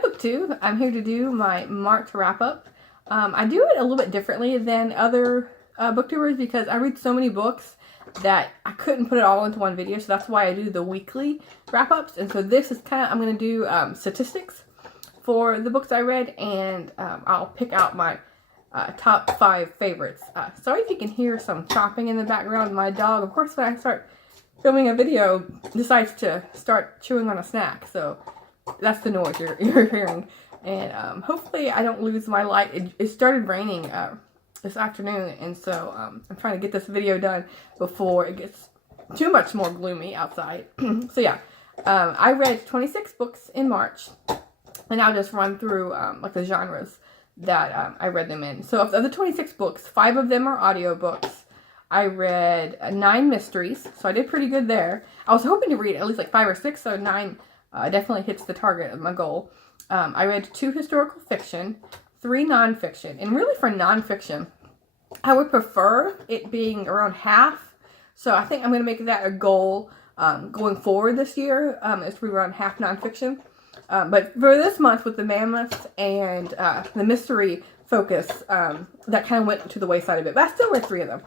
Book 2. I'm here to do my March wrap-up. I do it a little bit differently than other booktubers because I read so many books that I couldn't put it all into one video, so that's why I do the weekly wrap-ups. And so this is kind of, I'm going to do statistics for the books I read, and I'll pick out my top 5 favorites. Sorry if you can hear some chopping in the background. My dog, of course, when I start filming a video, decides to start chewing on a snack, so that's the noise you're hearing. And hopefully I don't lose my light. It started raining this afternoon, and so I'm trying to get this video done before it gets too much more gloomy outside. So yeah, I read 26 books in March, and I'll just run through like the genres that I read them in. So of the 26 books, 5 of them are audiobooks. I read 9 mysteries, so I did pretty good there. I was hoping to read at least like 5 or 6, so 9 definitely hits the target of my goal. I read 2 historical fiction, 3 nonfiction, and really for nonfiction, I would prefer it being around half. So I think I'm going to make that a goal going forward this year, is to be around half nonfiction. But for this month with the mammoths and the mystery focus, that kind of went to the wayside a bit. But I still read 3 of them.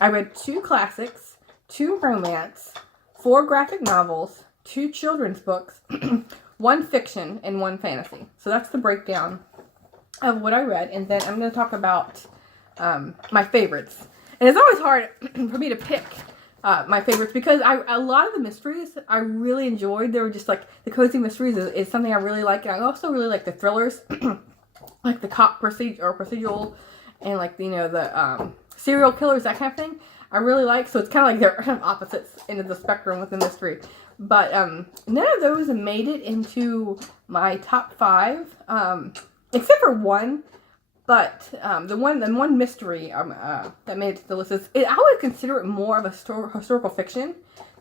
I read 2 classics, 2 romance, 4 graphic novels, 2 children's books, 1 fiction, and 1 fantasy. So that's the breakdown of what I read. And then I'm going to talk about my favorites. And it's always hard for me to pick my favorites because a lot of the mysteries I really enjoyed. They were just like, the cozy mysteries is something I really like. And I also really like the thrillers, like the cop procedural, and like, you know, the serial killers, that kind of thing. I really like. So it's kind of like they're kind of opposites end of the spectrum with the mystery. But none of those made it into my top 5, except for 1. But the one mystery that made it to the list is, I would consider it more of a historical fiction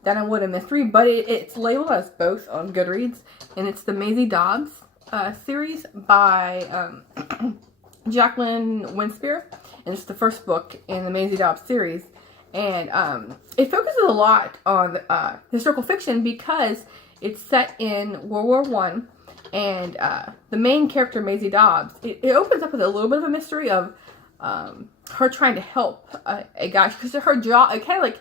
than I would a mystery, but it's labeled as both on Goodreads, and it's the Maisie Dobbs series by Jacqueline Winspear, and it's the first book in the Maisie Dobbs series. And it focuses a lot on historical fiction because it's set in World War I. And the main character, Maisie Dobbs, it opens up with a little bit of a mystery of her trying to help a guy. Because her job, the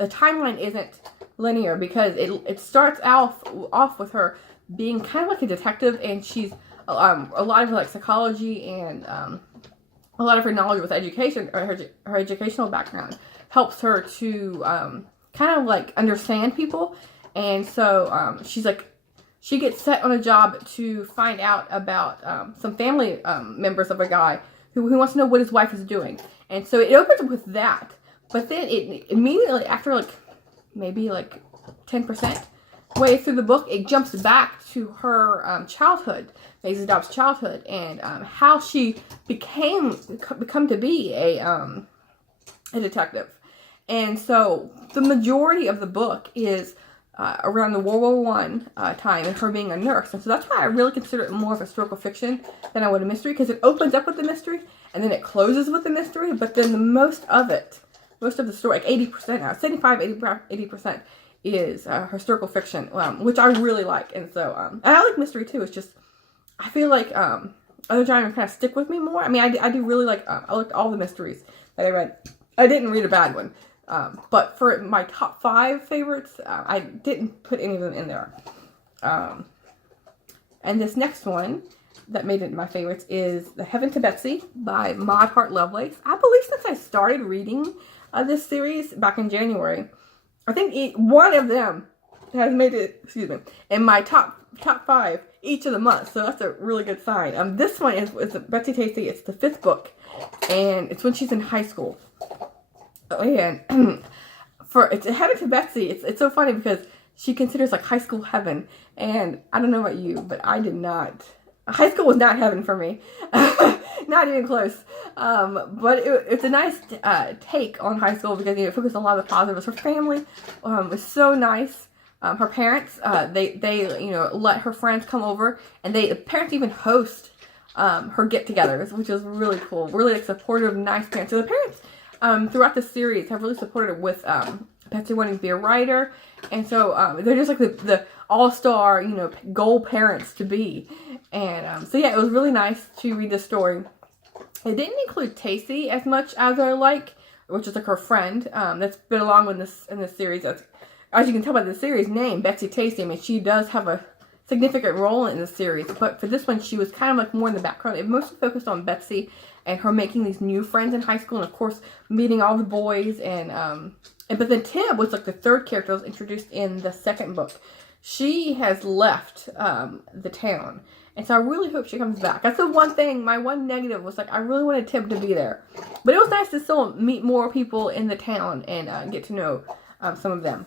timeline isn't linear because it starts off with her being kind of like a detective, and she's a lot of like psychology and a lot of her knowledge with education, or her educational background, helps her to kind of like understand people. And so she gets set on a job to find out about some family members of a guy who wants to know what his wife is doing. And so it opens up with that. But then it immediately, after like maybe like 10% way through the book, it jumps back to her childhood, Maisie Dobbs' childhood, and how she become to be a detective. And so the majority of the book is around the World War I time, and her being a nurse. And so that's why I really consider it more of a historical fiction than I would a mystery, because it opens up with the mystery, and then it closes with the mystery, but then most of the story, like 80% now, 75-80% is historical fiction, which I really like. And so, and I like mystery too. It's just, I feel like other genres kind of stick with me more. I mean, I do really like, I liked all the mysteries that I read. I didn't read a bad one. But for my top 5 favorites, I didn't put any of them in there. And this next one that made it my favorites is The Heaven to Betsy by Maud Hart Lovelace. I believe since I started reading this series back in January, I think one of them has made it, in my top 5 each of the months. So that's a really good sign. This one is Betsy Tacy. It's the 5th book, and it's when she's in high school. And it's a Heaven to Betsy. It's so funny because she considers like high school heaven, and I don't know about you, but I did not. High school was not heaven for me, not even close. But it's a nice take on high school because it focuses on a lot of the positives. Her family was so nice. Her parents, they let her friends come over, and the parents even host her get-togethers, which is really cool. Really like supportive, nice parents. So the parents throughout the series have really supported her with Betsy wanting to be a writer, and so they're just like the all-star, you know, goal parents to be. And so yeah, it was really nice to read this story. It didn't include Tacy as much as I like, which is like her friend that's been along with this in this series. As you can tell by the series name, Betsy Tacy. I mean, she does have a significant role in the series, but for this one, she was kind of like more in the background. It mostly focused on Betsy and her making these new friends in high school, and of course, meeting all the boys. But then Tib was like the third character that was introduced in the second book. She has left the town, and so I really hope she comes back. That's the one thing. My one negative was like I really wanted Tib to be there, but it was nice to still meet more people in the town and get to know some of them.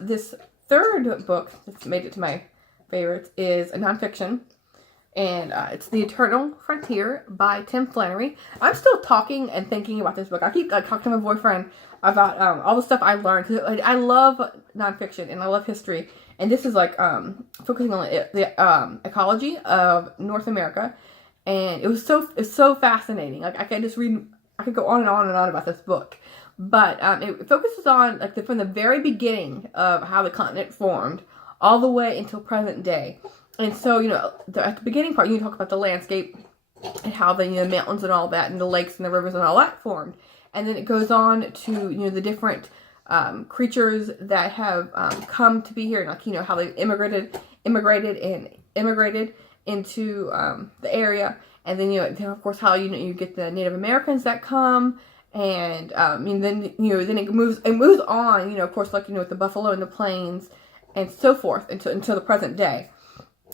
This third book that's made it to my favorites is a nonfiction, and it's The Eternal Frontier by Tim Flannery. I'm still talking and thinking about this book. I keep talking to my boyfriend about all the stuff I learned, because I love nonfiction and I love history, and this is like focusing on the ecology of North America, and it's so fascinating. Like I could go on and on and on about this book. But it focuses on like from the very beginning of how the continent formed all the way until present day. And so, you know, at the beginning part, you talk about the landscape and how the mountains and all that, and the lakes and the rivers and all that formed. And then it goes on to the different creatures that have come to be here, and like how they immigrated into the area. And then then of course how you get the Native Americans that come. And then it moves on, of course, like with the buffalo and the plains and so forth until the present day.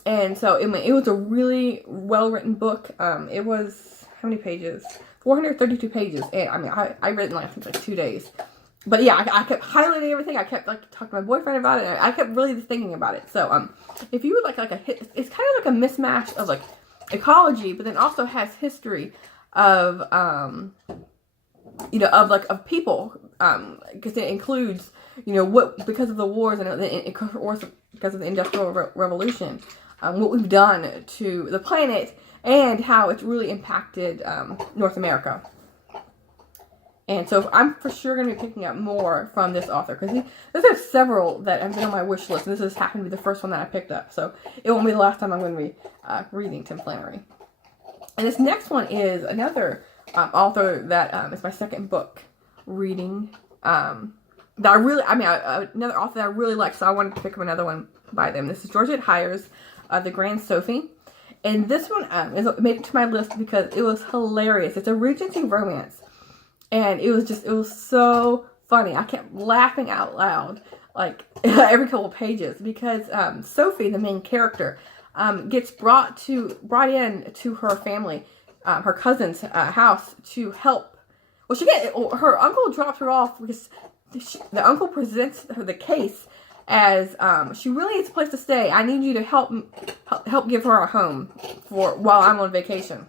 And so it was a really well written book. It was how many pages? 432 pages. And I read it in I think 2 days. But yeah, I kept highlighting everything. I kept talking to my boyfriend about it. And I kept really thinking about it. So if you would like it's kind of like a mismatch of like ecology, but then also has history of of people, because it includes, because of the wars and because of the Industrial Revolution, what we've done to the planet and how it's really impacted North America. And so I'm for sure going to be picking up more from this author, because there's several that have been on my wish list, and this has happened to be the first one that I picked up, so it won't be the last time I'm going to be reading Tim Flannery. And this next one is another author that is my second book reading, that I really, another author that I really like, so I wanted to pick up another one by them. This is Georgette Heyer's The Grand Sophie, and this one made it to my list because it was hilarious. It's a Regency romance, and it was so funny. I kept laughing out loud like every couple of pages, because Sophie, the main character, gets brought in to her family, her cousin's house to help. Well, her uncle dropped her off because the uncle presents her the case as she really needs a place to stay. I need you to help give her a home while I'm on vacation.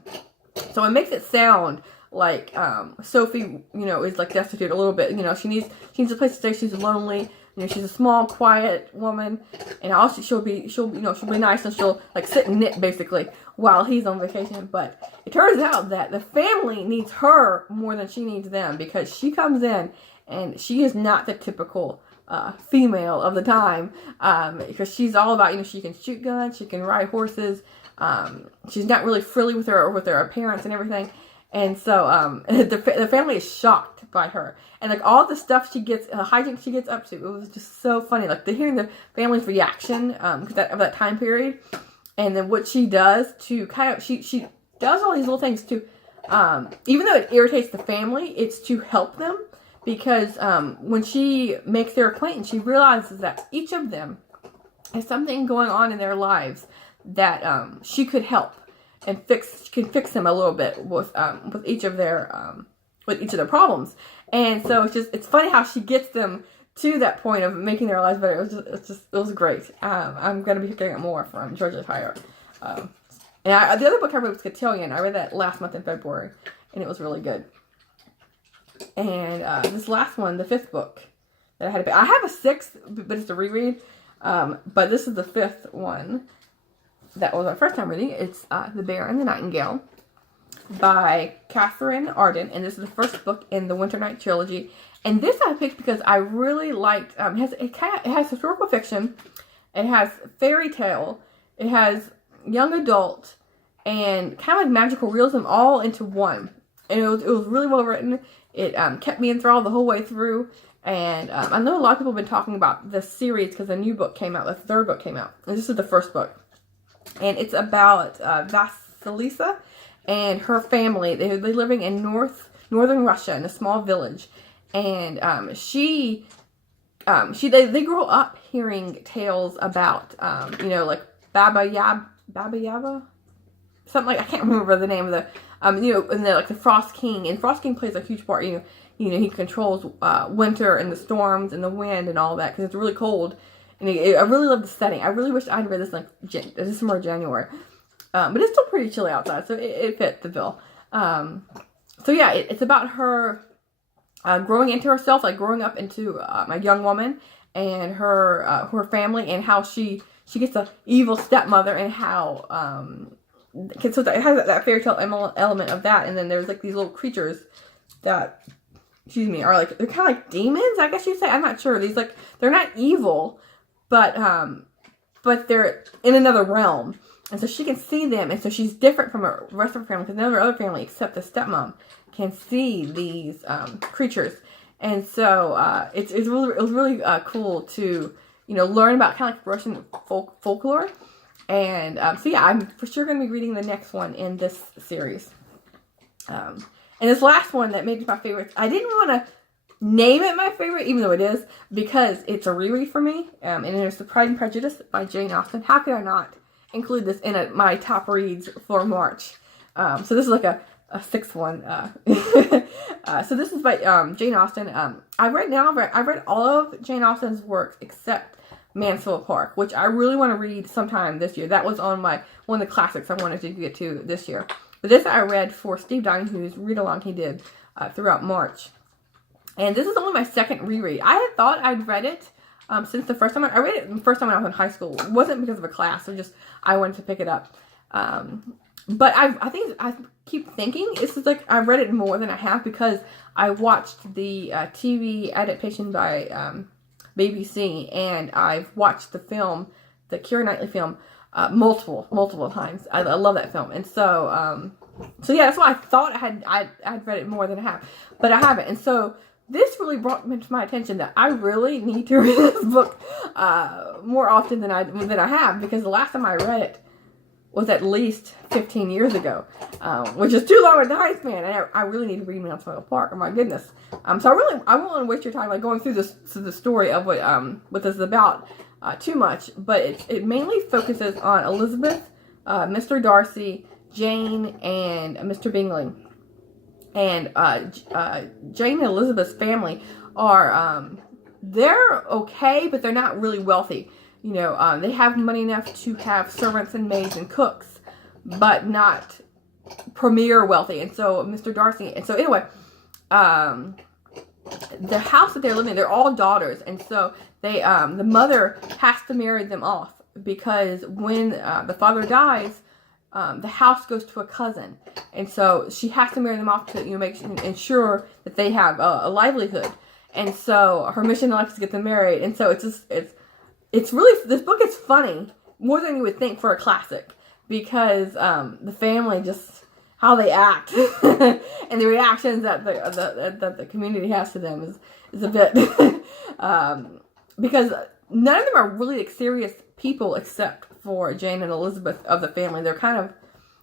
So it makes it sound like Sophie, is like destitute a little bit. She needs a place to stay. She's lonely. She's a small, quiet woman, and also she'll be nice, and she'll like sit and knit basically while he's on vacation. But it turns out that the family needs her more than she needs them, because she comes in and she is not the typical female of the time, because she's all about, she can shoot guns, she can ride horses, she's not really frilly with her appearance and everything. And so the family is shocked by her, and like all the stuff she gets, hijinks she gets up to. It was just so funny, like hearing the family's reaction of that time period, and then what she does to kind of she does all these little things to, even though it irritates the family, it's to help them, because when she makes their acquaintance, she realizes that each of them has something going on in their lives that she could help and can fix them a little bit with each of their problems. And so it's funny how she gets them to that point of making their lives better. It was great. I'm going to be picking up more from Georgette Heyer. And the other book I read was Cotillion. I read that last month in February, and it was really good. And this last one, the fifth book that I had to pick. I have a sixth, but it's a reread. But this is the fifth one. That was my first time reading. It's The Bear and the Nightingale by Katherine Arden, and this is the first book in the Winter Night trilogy. And this I picked because I really liked. It has historical fiction, It has fairy tale, it has young adult, and kind of like magical realism all into one. And it was really well written. It kept me enthralled the whole way through. And I know a lot of people have been talking about this series because a new book came out. The third book came out. And this is the first book. And it's about Vasilisa and her family. They're living in northern Russia in a small village. And they grow up hearing tales about, like Baba Yaga? Something like, I can't remember the name of the, and like the Frost King. And Frost King plays a huge part, he controls winter and the storms and the wind and all that because it's really cold. And I really love the setting. I really wish I'd read this like December or January. But it's still pretty chilly outside, so it fit the bill. It's about her growing into herself, like growing up into a young woman, and her family, and how she gets an evil stepmother, and how so it has that fairy tale element of that. And then there's like these little creatures that, are like, they're kind of like demons, I guess you'd say. I'm not sure. They're not evil, but they're in another realm. And so she can see them, and so she's different from the rest of her family, because none of her other family, except the stepmom, can see these creatures. And so it was really cool to learn about kind of like Russian folklore. And I'm for sure going to be reading the next one in this series. And this last one that made it my favorite, I didn't want to name it my favorite, even though it is, because it's a reread for me. And it's The Pride and Prejudice by Jane Austen. How could I not include this in my top reads for March? So this is like a sixth one. So this is by Jane Austen. I've read all of Jane Austen's works except Mansfield Park, which I really want to read sometime this year. That was on one of the classics I wanted to get to this year. But this I read for Steve Donahue's read-along he did throughout March. And this is only my second reread. I had thought I'd read it since the first time. I read it the first time when I was in high school. It wasn't because of a class. I wanted to pick it up. But I keep thinking it's like I've read it more than I have, because I watched the TV adaptation by BBC, and I've watched the film, the Keira Knightley film, multiple times. I love that film. And so that's why I thought I'd read it more than I have, but I haven't. And so this really brought to my attention that I really need to read this book more often than I have, because the last time I read it was at least 15 years ago, which is too long a time span, and I really need to read Mansfield Park. Oh my goodness! So I won't want to waste your time like going through the story of what this is about too much, but it mainly focuses on Elizabeth, Mr. Darcy, Jane, and Mr. Bingley. And Jane and Elizabeth's family are they're okay, but they're not really wealthy. They have money enough to have servants and maids and cooks, but not premier wealthy. And so Mr. Darcy, and so anyway, the house that they're living in, they're all daughters, and so they the mother has to marry them off, because when the father dies, the house goes to a cousin, and so she has to marry them off to ensure that they have a livelihood. And so her mission in life is to get them married. And so it's really, this book is funny more than you would think for a classic, because the family, just how they act and the reactions that the community has to them is a bit because none of them are really like serious people except for Jane and Elizabeth of the family. They're a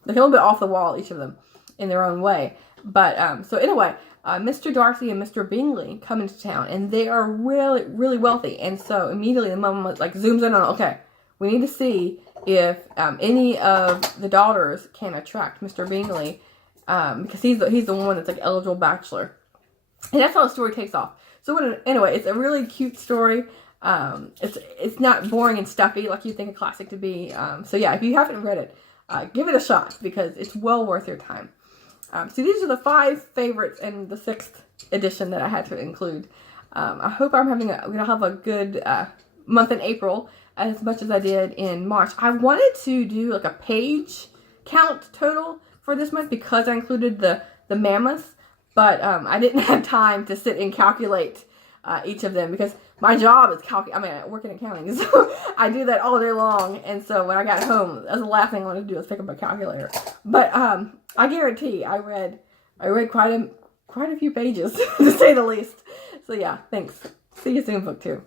little bit off the wall, each of them, in their own way. But so anyway, Mr. Darcy and Mr. Bingley come into town, and they are really, really wealthy. And so immediately the mom zooms in on, okay, we need to see if any of the daughters can attract Mr. Bingley, because he's the one that's eligible bachelor. And that's how the story takes off. So anyway, it's a really cute story. It's not boring and stuffy like you think a classic to be. So yeah, if you haven't read it, give it a shot, because it's well worth your time. So these are the 5 favorites in the 6th edition that I had to include. I hope we're gonna have a good month in April, as much as I did in March. I wanted to do like a page count total for this month, because I included the mammoths, but I didn't have time to sit and calculate each of them, because my job is I work in accounting, so I do that all day long. And so when I got home, that's the last thing I wanted to do was pick up a calculator. But I guarantee I read quite a few pages to say the least. So yeah, thanks. See you soon, book 2.